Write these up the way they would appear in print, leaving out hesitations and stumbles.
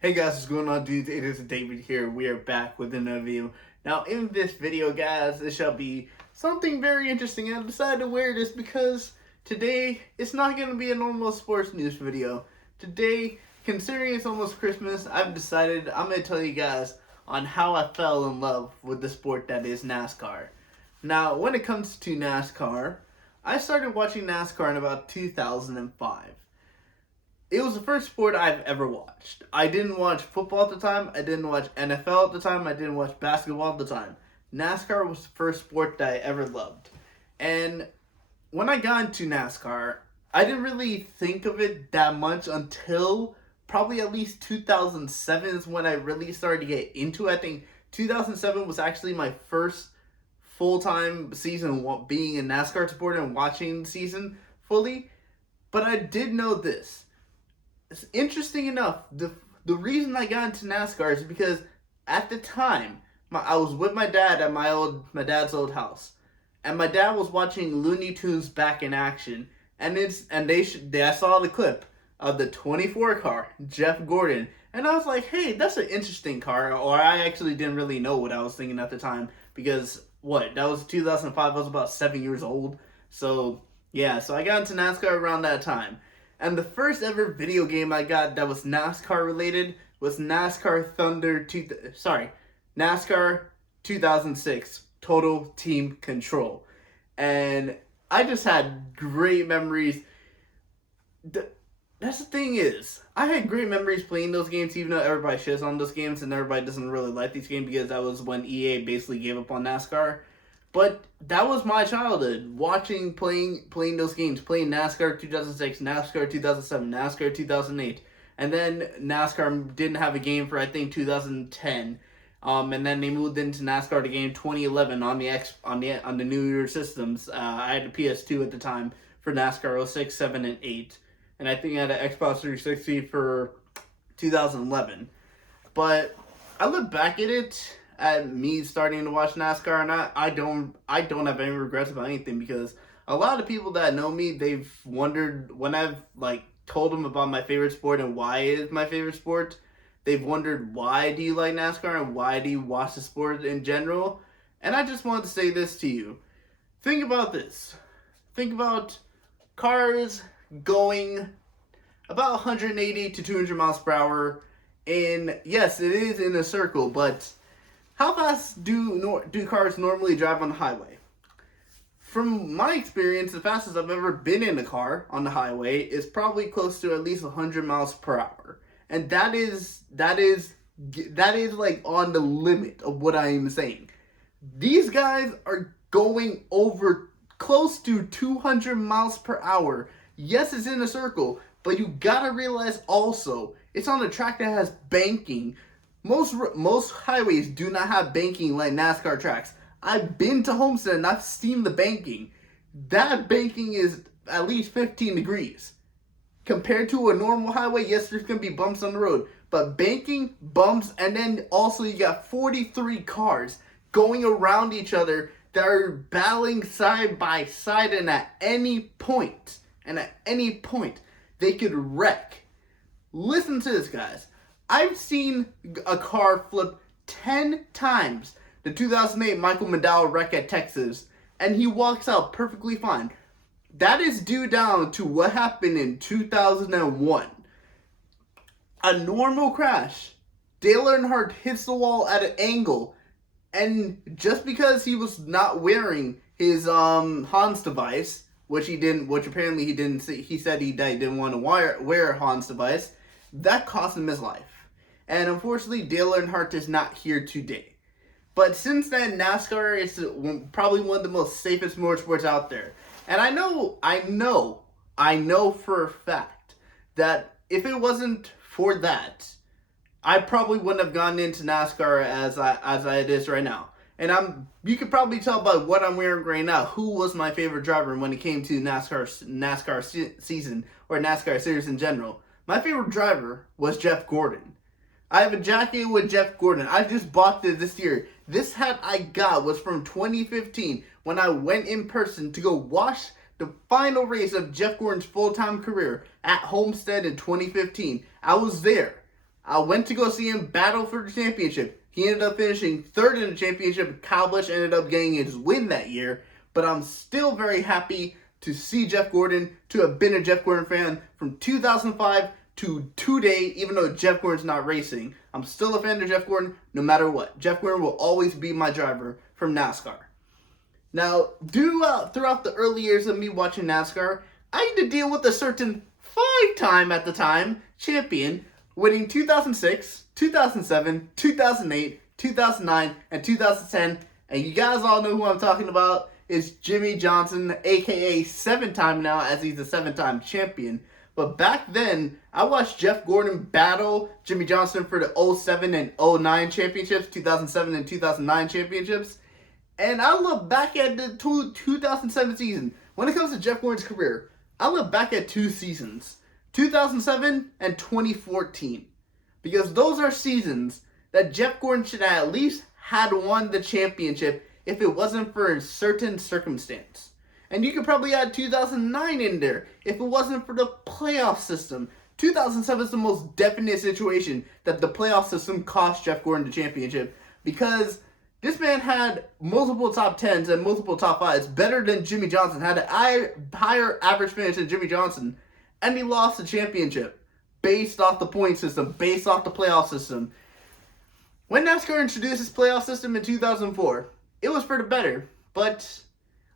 Hey guys, what's going on, dudes? It is David here. We are back with another video. Now, in this video, guys, it shall be something very interesting. I decided to wear this because today it's not going to be a normal sports news video. Today, considering it's almost Christmas, I've decided I'm going to tell you guys on how I fell in love with the sport that is NASCAR. Now, when it comes to NASCAR, I started watching NASCAR in about 2005. It was the first sport I've ever watched. I didn't watch football at the time. I didn't watch NFL at the time. I didn't watch basketball at the time. NASCAR was the first sport that I ever loved. And when I got into NASCAR, I didn't really think of it that much until probably at least 2007 is when I really started to get into it. I think 2007 was actually my first full-time season being a NASCAR supporter and watching the season fully. But I did know this. It's interesting enough, the reason I got into NASCAR is because at the time, I was with my dad at my dad's old house, and my dad was watching Looney Tunes back in action, and I saw the clip of the 24 car, Jeff Gordon, and I was like, hey, that's an interesting car, or I actually didn't really know what I was thinking at the time, because, that was 2005, I was about 7 years old, so I got into NASCAR around that time. And the first ever video game I got that was NASCAR related was NASCAR NASCAR 2006 Total Team Control. And I just had great memories. That's the thing is, I had great memories playing those games, even though everybody shits on those games and everybody doesn't really like these games because that was when EA basically gave up on NASCAR. But that was my childhood, playing those games, playing NASCAR 2006, NASCAR 2007, NASCAR 2008, and then NASCAR didn't have a game for I think 2010, and then they moved into NASCAR to game 2011 on the newer systems. I had a PS2 at the time for NASCAR 06, 7, and 8, and I think I had an Xbox 360 for 2011. But I look back at me starting to watch NASCAR, and I don't have any regrets about anything, because a lot of people that know me, they've wondered when I've told them about my favorite sport and why it is my favorite sport. They've wondered, why do you like NASCAR and why do you watch the sport in general? And I just wanted to say this to you. Think about this. Think about cars going about 180 to 200 miles per hour. And yes, it is in a circle, but how fast do cars normally drive on the highway? From my experience, the fastest I've ever been in a car on the highway is probably close to at least 100 miles per hour. And that is on the limit of what I am saying. These guys are going over close to 200 miles per hour. Yes, it's in a circle, but you gotta realize also, it's on a track that has banking. Most highways do not have banking like NASCAR tracks. I've been to Homestead and I've seen the banking. That banking is at least 15 degrees. Compared to a normal highway, yes, there's going to be bumps on the road. But banking, bumps, and then also you got 43 cars going around each other that are battling side by side, and at any point, they could wreck. Listen to this, guys. I've seen a car flip 10 times. The 2008 Michael McDowell wreck at Texas, and he walks out perfectly fine. That is due down to what happened in 2001. A normal crash. Dale Earnhardt hits the wall at an angle, and just because he was not wearing his Hans device, which apparently he didn't see, he said he didn't want to wear Hans device, that cost him his life. And unfortunately, Dale Earnhardt is not here today. But since then, NASCAR is probably one of the most safest motorsports out there. And I know for a fact that if it wasn't for that, I probably wouldn't have gone into NASCAR as it is right now. And you could probably tell by what I'm wearing right now who was my favorite driver when it came to NASCAR season or NASCAR series in general. My favorite driver was Jeff Gordon. I have a jacket with Jeff Gordon. I just bought this year. This hat I got was from 2015 when I went in person to go watch the final race of Jeff Gordon's full-time career at Homestead in 2015. I was there. I went to go see him battle for the championship. He ended up finishing third in the championship. Kyle Busch ended up getting his win that year. But I'm still very happy to see Jeff Gordon, to have been a Jeff Gordon fan from 2005 to today, even though Jeff Gordon's not racing. I'm still a fan of Jeff Gordon no matter what. Jeff Gordon will always be my driver from NASCAR. Now, throughout the early years of me watching NASCAR, I had to deal with a certain five-time, at the time, champion, winning 2006, 2007, 2008, 2009, and 2010. And you guys all know who I'm talking about. Is Jimmie Johnson, a.k.a. seven-time now, as he's a seven-time champion. But back then, I watched Jeff Gordon battle Jimmie Johnson for the 07 and 09 championships, 2007 and 2009 championships. And I look back at the 2007 season. When it comes to Jeff Gordon's career, I look back at two seasons, 2007 and 2014. Because those are seasons that Jeff Gordon should have at least had won the championship if it wasn't for a certain circumstance. And you could probably add 2009 in there if it wasn't for the playoff system. 2007 is the most definite situation that the playoff system cost Jeff Gordon the championship, because this man had multiple top 10s and multiple top 5s, better than Jimmie Johnson, had a higher average finish than Jimmie Johnson, and he lost the championship based off the point system, based off the playoff system. When NASCAR introduced this playoff system in 2004, it was for the better, but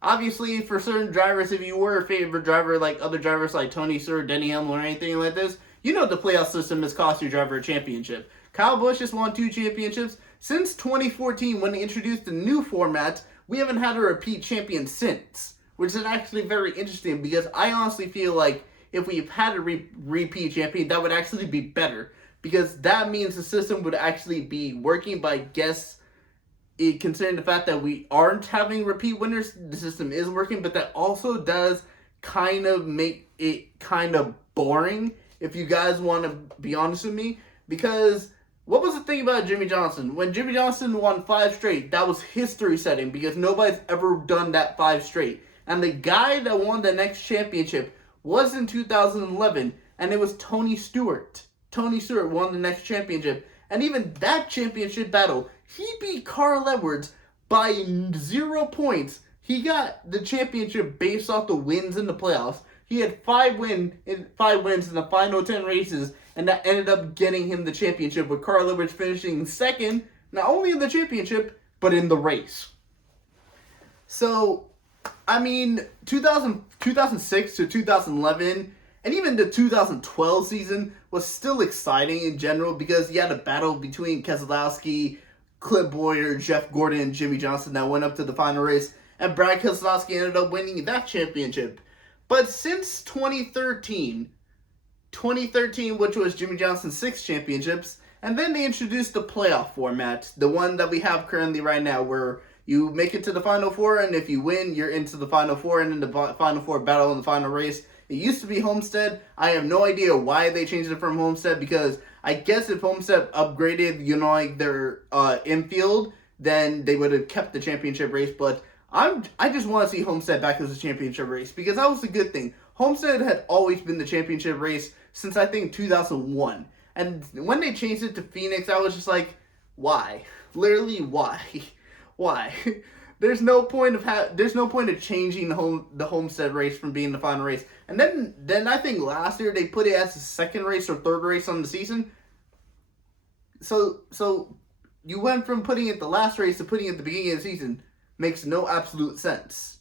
obviously for certain drivers, if you were a favorite driver like other drivers like Tony Stewart, Denny Hamlin, or anything like this, you know the playoff system has cost your driver a championship. Kyle Busch just won 2 championships. Since 2014, when they introduced the new format, we haven't had a repeat champion since, which is actually very interesting, because I honestly feel like if we've had a repeat champion, that would actually be better, because that means the system would actually be working. But I guess, considering the fact that we aren't having repeat winners, the system is working, but that also does kind of make it kind of boring, if you guys want to be honest with me. Because what was the thing about Jimmie Johnson? When Jimmie Johnson won 5 straight, that was history setting, because nobody's ever done that 5 straight. And the guy that won the next championship was in 2011, and it was Tony Stewart. Tony Stewart won the next championship. And even that championship battle, he beat Carl Edwards by 0 points. He got the championship based off the wins in the playoffs. He had 5 wins in the final 10 races, and that ended up getting him the championship, with Carl Edwards finishing second, not only in the championship, but in the race. So, I mean, 2006 to 2011, and even the 2012 season was still exciting in general, because you had a battle between Keselowski, Clint Bowyer, Jeff Gordon, and Jimmie Johnson that went up to the final race, and Brad Keselowski ended up winning that championship. But since 2013, which was Jimmie Johnson's 6 championships, and then they introduced the playoff format, the one that we have currently right now, where you make it to the Final Four, and if you win, you're into the Final Four, and in the Final Four battle in the final race. It used to be Homestead. I have no idea why they changed it from Homestead, because I guess if Homestead upgraded, like their infield, then they would have kept the championship race. But I just want to see Homestead back as a championship race, because that was a good thing. Homestead had always been the championship race since, I think, 2001. And when they changed it to Phoenix, I was just like, why? Literally, why? Why? There's no point of changing the Homestead race from being the final race. And then I think last year they put it as the second race or third race on the season. So you went from putting it the last race to putting it at the beginning of the season. Makes no absolute sense.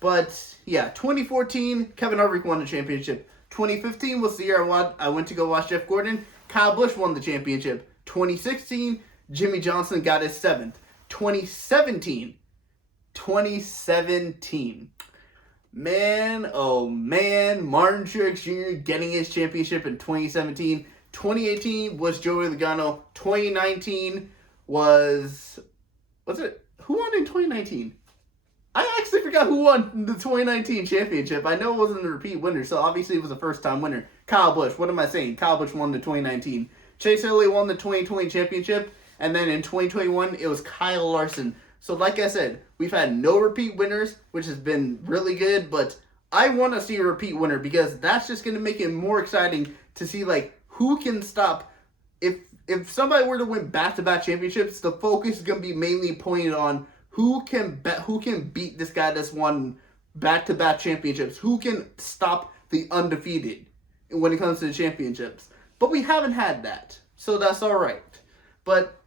But yeah, 2014, Kevin Harvick won the championship. 2015 was the year I went to go watch Jeff Gordon. Kyle Busch won the championship. 2016, Jimmie Johnson got his 7th. 2017. Man, oh man, Martin Truex Jr. getting his championship in 2017. 2018 was Joey Logano. 2019 was it? Who won in 2019? I actually forgot who won the 2019 championship. I know it wasn't a repeat winner, so obviously it was a first-time winner. Kyle Busch. What am I saying? Kyle Busch won the 2019. Chase Elliott won the 2020 championship, and then in 2021, it was Kyle Larson. So like I said, we've had no repeat winners, which has been really good, but I want to see a repeat winner, because that's just going to make it more exciting to see, like, who can stop if somebody were to win back-to-back championships, the focus is gonna be mainly pointed on who can beat this guy that's won back-to-back championships, who can stop the undefeated when it comes to the championships. But we haven't had that, so that's all right. But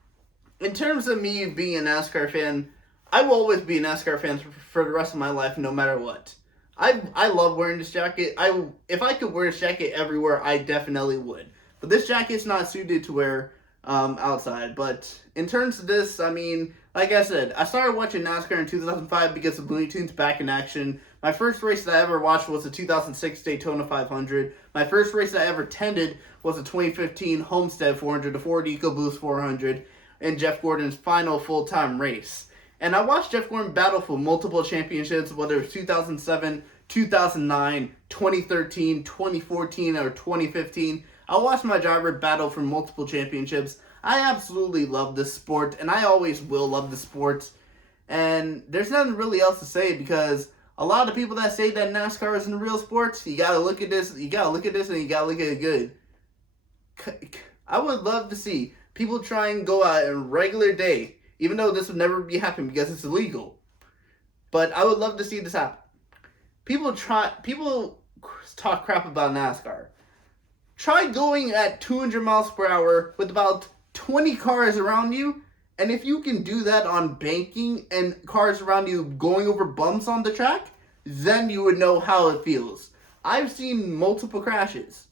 in terms of me being a NASCAR fan, I will always be a NASCAR fan for the rest of my life, no matter what. I love wearing this jacket. If I could wear this jacket everywhere, I definitely would. But this jacket's not suited to wear outside. But in terms of this, I mean, like I said, I started watching NASCAR in 2005 because of Looney Tunes Back in Action. My first race that I ever watched was the 2006 Daytona 500. My first race that I ever attended was the 2015 Homestead 400, the Ford EcoBoost 400, and Jeff Gordon's final full-time race. And I watched Jeff Gordon battle for multiple championships, whether it was 2007, 2009, 2013, 2014, or 2015. I watched my driver battle for multiple championships. I absolutely love this sport, and I always will love the sport. And there's nothing really else to say, because a lot of people that say that NASCAR isn't a real sport, you gotta look at this, and you gotta look at it good. I would love to see people try and go out in a regular day, even though this would never be happening because it's illegal. But I would love to see this happen. People talk crap about NASCAR. Try going at 200 miles per hour with about 20 cars around you, and if you can do that on banking and cars around you going over bumps on the track, then you would know how it feels. I've seen multiple crashes,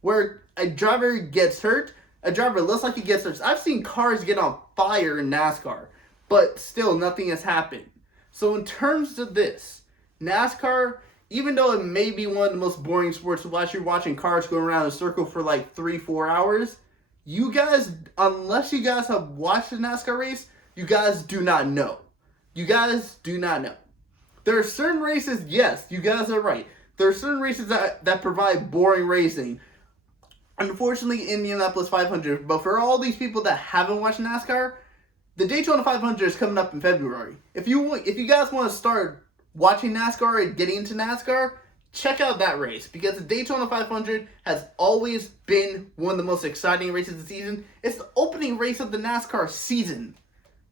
where a driver gets hurt, a driver looks like he gets hurt. I've seen cars get on fire in NASCAR, but still nothing has happened. So in terms of this, NASCAR, even though it may be one of the most boring sports to watch, you're watching cars go around in a circle for like 3-4 hours, you guys, unless you guys have watched a NASCAR race, you guys do not know. You guys do not know. There are certain races, yes, you guys are right. There are certain races that provide boring racing. Unfortunately, Indianapolis 500. But for all these people that haven't watched NASCAR, the Daytona 500 is coming up in February. If you guys want to start watching NASCAR and getting into NASCAR, check out that race, because the Daytona 500 has always been one of the most exciting races of the season. It's the opening race of the NASCAR season.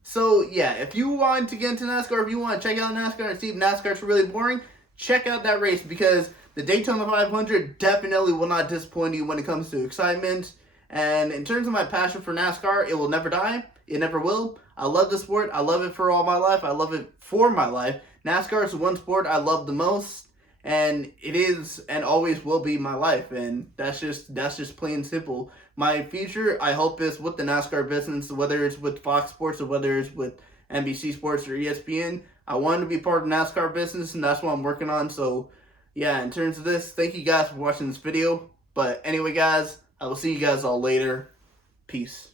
So yeah, if you want to get into NASCAR, if you want to check out NASCAR and see if NASCAR is really boring, check out that race, because the Daytona 500 definitely will not disappoint you when it comes to excitement. And in terms of my passion for NASCAR, it will never die. It never will. I love the sport. I love it for all my life. I love it for my life. NASCAR is the one sport I love the most, and it is and always will be my life. And that's just plain and simple. My future, I hope, is with the NASCAR business, whether it's with Fox Sports or whether it's with NBC Sports or ESPN. I want to be part of the NASCAR business, and that's what I'm working on. So yeah, in terms of this, thank you guys for watching this video. But anyway, guys, I will see you guys all later. Peace.